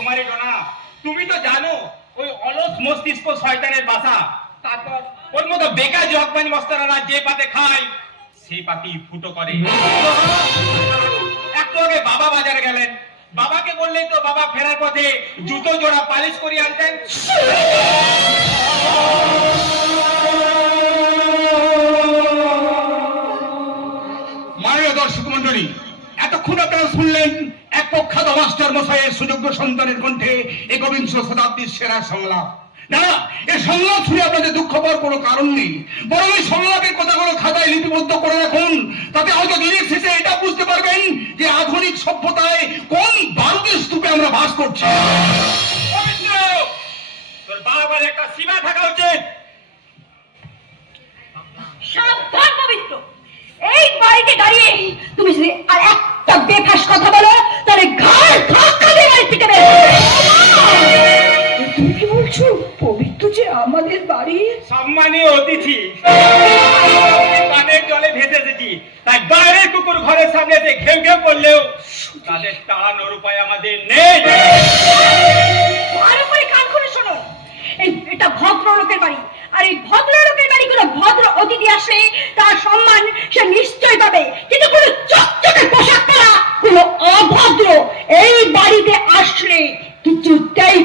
তোমারই ডোনা। তুমি তো জানো ওই অলস মস্তিষ্ক শয়তানের বাসা। তারপর ওর মতো বেকার জগবানি মস্তারা যে পাতে খায় সেই পাতি ফুটো করে। একটু আগে বাবা বাজারে গেলেন, বাবাকে বললেই তো বাবা ফেরার পথে জুতো জোড়া পালিশ করিয়ে আনতেন। মাননীয় দর্শক মন্ডলী, এতক্ষণ আপনারা শুনলেন এক প্রখ্যাত মাস্টার মশাইয়ের সুযোগ্য সন্তানের কণ্ঠে একবিংশ শতাব্দীর সেরা সংলাপ। না, এই সংলাপ শুনে আপনাদের দুঃখ পাওয়ার কোনো কারণ নেই, বরং এই সংলাপের কথাগুলো খাতায় লিপিবদ্ধ করে রাখুন। তাতে হয়তো দিনের শেষে এটা বুঝতে পারবেন যে আধুনিক সভ্যতায় কোন বারুদের স্তূপে আমরা বাস করছি। তোর বাবার একটা সীমা থাকা উচিত। সাবধান পবিত্র, এই বাড়িতে দাঁড়িয়ে তুমি যদি আর একটা বেফাস কথা বলো তাহলে ঘাড় ধাক্কা দিয়ে বাড়ি থেকে বের করে দেব। তুমি কি বলছো? পবিত্র যে আমাদের বাড়ির সম্মানীয় অতিথি, পানের জলে ভেসে এসেছি, তাই বাইরের কুকুর ঘরের সামনে এসে ঘেউ ঘেউ করলেও তাদের তাড়ানোর উপায় আমাদের নেই। ভালো করে কান খুলে শোনো, এটা ভদ্রলোকের বাড়ি, আর এই ভদ্রলোকের বাড়ি কোনো ভদ্র অতিথি আসলে তার সম্মান সে নিশ্চয় পাবে, কিন্তু কোনো চকচকে পোশাক পরা কোনো অভদ্র এই বাড়িতে আসলে কিছুতেই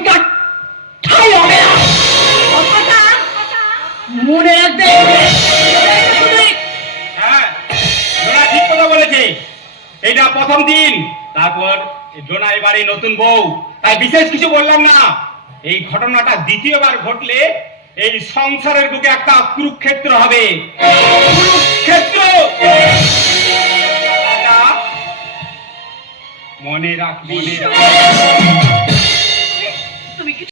ঠাই হবে না। কথাটা মনে রাখবে। হ্যাঁ, ডোনা ঠিক কথা বলেছে। এটা প্রথম দিন, তারপর ডোনা এবারে নতুন বউ, তাই বিশেষ কিছু বললাম না। এই ঘটনাটা দ্বিতীয়বার ঘটলে এই সংসারের বুকে একটা কুরুক্ষেত্র হবে। কুরুক্ষেত্র মনে রাখবি।